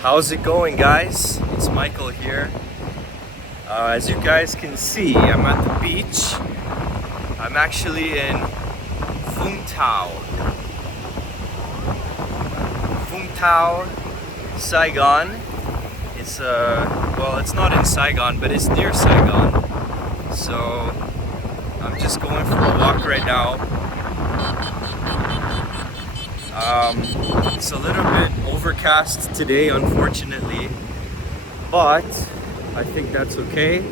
How's it going, guys? It's Michael here. As you guys can see, I'm at the beach. I'm actually in Vũng Tàu. Vũng Tàu, Saigon. It's well, it's not in Saigon, but it's near Saigon. So I'm just going for a walk right now. It's a little bit overcast today, unfortunately, but I think that's okay.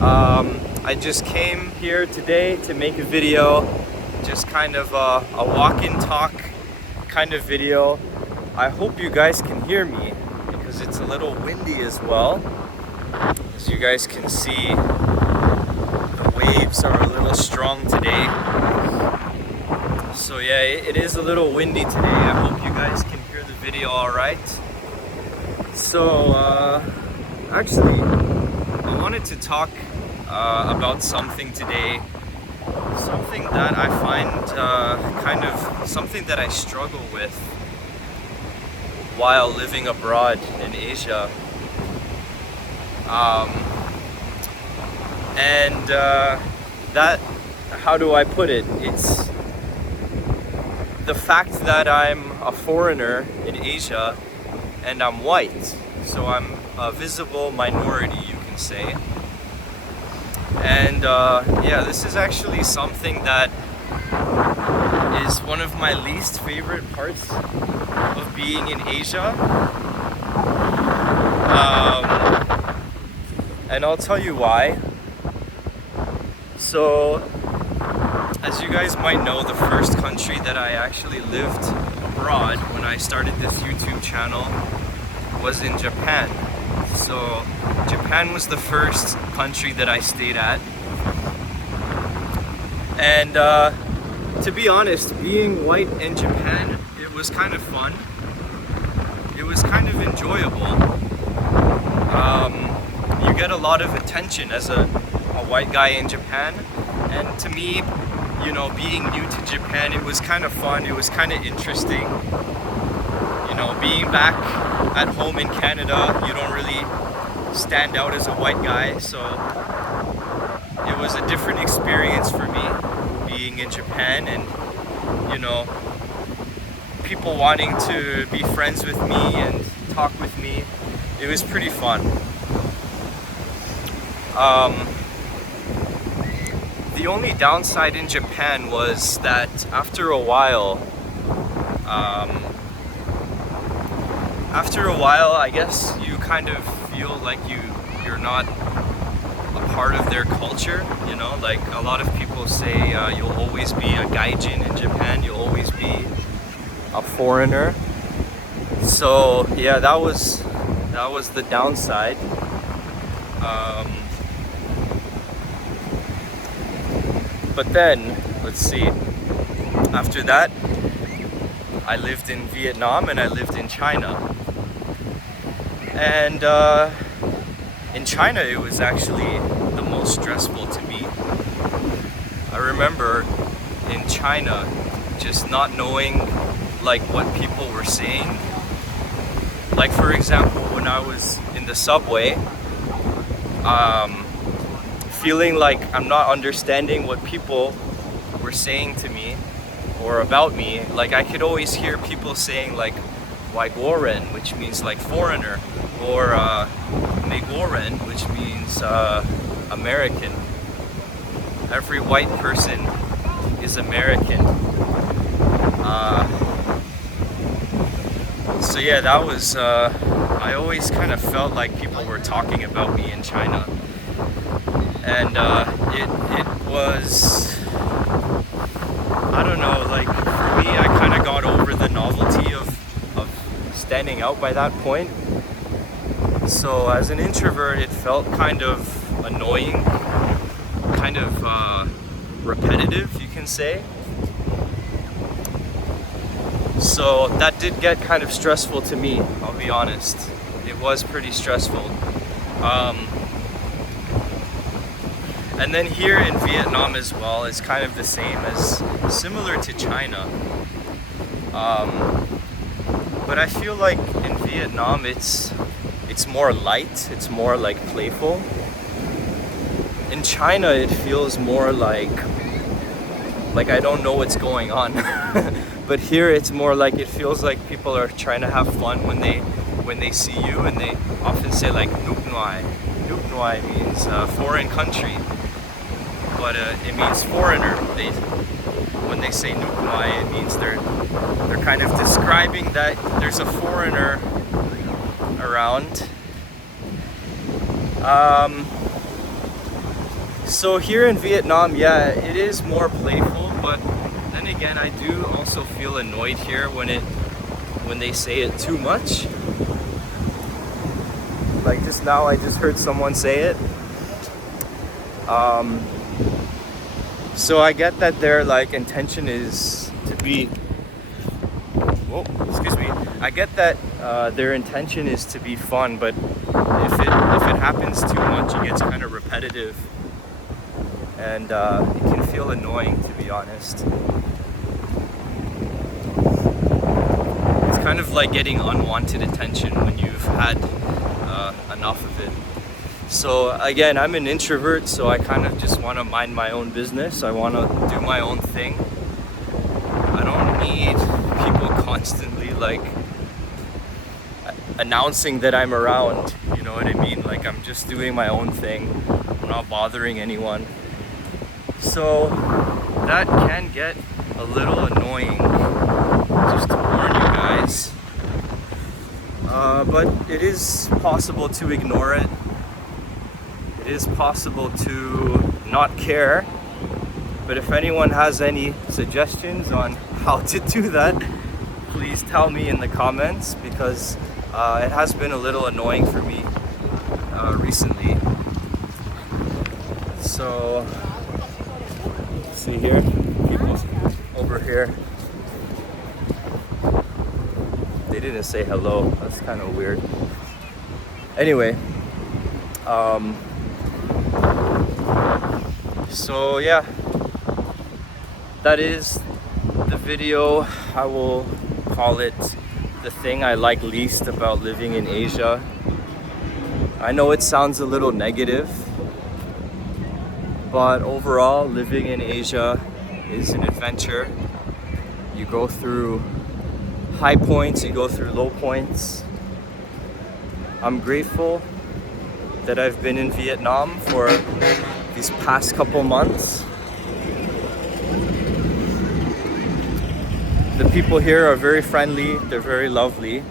I just came here today to make a video, just kind of a walk and talk kind of video. I hope you guys can hear me because it's a little windy as well. As you guys can see, the waves are a little strong today. So yeah, it is a little windy today. I hope you guys can hear the video alright. So actually, I wanted to talk about something today. Something that I find kind of something that I struggle with while living abroad in Asia. That, how do I put it? It's the fact that I'm a foreigner in Asia and I'm white, so I'm a visible minority, you can say. And yeah, this is actually something that is one of my least favorite parts of being in Asia. And I'll tell you why. So, as you guys might know, the first country that I actually lived abroad when I started this YouTube channel was in Japan. So Japan was the first country that I stayed at. And to be honest, being white in Japan, it was kind of fun. It was kind of enjoyable. You get a lot of attention as a white guy in Japan. And to me, you know, being new to Japan, it was kind of fun, it was kind of interesting. You know, being back at home in Canada, you don't really stand out as a white guy, so it was a different experience for me being in Japan, and you know, people wanting to be friends with me and talk with me. It was pretty fun. The only downside in Japan was that after a while, I guess you kind of feel like you're not a part of their culture, you know, like a lot of people say you'll always be a gaijin in Japan, you'll always be a foreigner. So yeah, that was the downside. But then, let's see, after that, I lived in Vietnam and I lived in China. And in China, it was actually the most stressful to me. I remember in China, just not knowing like what people were saying. Like for example, when I was in the subway, feeling like I'm not understanding what people were saying to me or about me. Like I could always hear people saying like "Waigworen," which means like foreigner, or "Maigworen," which means American. Every white person is American. So yeah, that was. I always kind of felt like people were talking about me in China. And it was, I don't know, like for me, I kind of got over the novelty of standing out by that point. So as an introvert, it felt kind of annoying, kind of repetitive, you can say. So that did get kind of stressful to me, I'll be honest. It was pretty stressful. And then here in Vietnam as well, it's kind of the same, as similar to China. But I feel like in in Vietnam it's more light, it's more like playful. In China it feels more like I don't know what's going on. But here it's more like it feels like people are trying to have fun when they see you, and they often say like Nuc Noi. Nuc Noi means foreign country, but it means foreigner. When they say Nuc Noi, it means they're kind of describing that there's a foreigner around. So here in Vietnam, yeah, it is more playful, but then again, I do also feel annoyed here when they say it too much. Like just now, I just heard someone say it. So I get that their like intention is to be. Whoa, excuse me. I get that their intention is to be fun, but if it happens too much, it gets kind of repetitive, and it can feel annoying, to be honest. It's kind of like getting unwanted attention when you've had enough of it. So again, I'm an introvert, so I kind of just want to mind my own business. I want to do my own thing. I don't need people constantly like announcing that I'm around, you know what I mean? Like I'm just doing my own thing. I'm not bothering anyone. So that can get a little annoying, just to warn you guys. But it is possible to ignore it. It is possible to not care. But if anyone has any suggestions on how to do that, please tell me in the comments, because it has been a little annoying for me recently. So, see here, people over here. They didn't say hello. That's kind of weird. Anyway, so yeah, that is the video. I will call it the thing I like least about living in Asia. I know it sounds a little negative, but overall, living in Asia is an adventure. You go through high points, you go through low points. I'm grateful that I've been in Vietnam for these past couple months. The people here are very friendly, they're very lovely,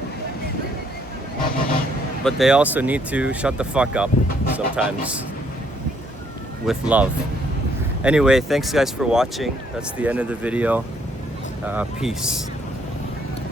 but they also need to shut the fuck up sometimes with love. Anyway, thanks guys for watching. That's the end of the video. Peace.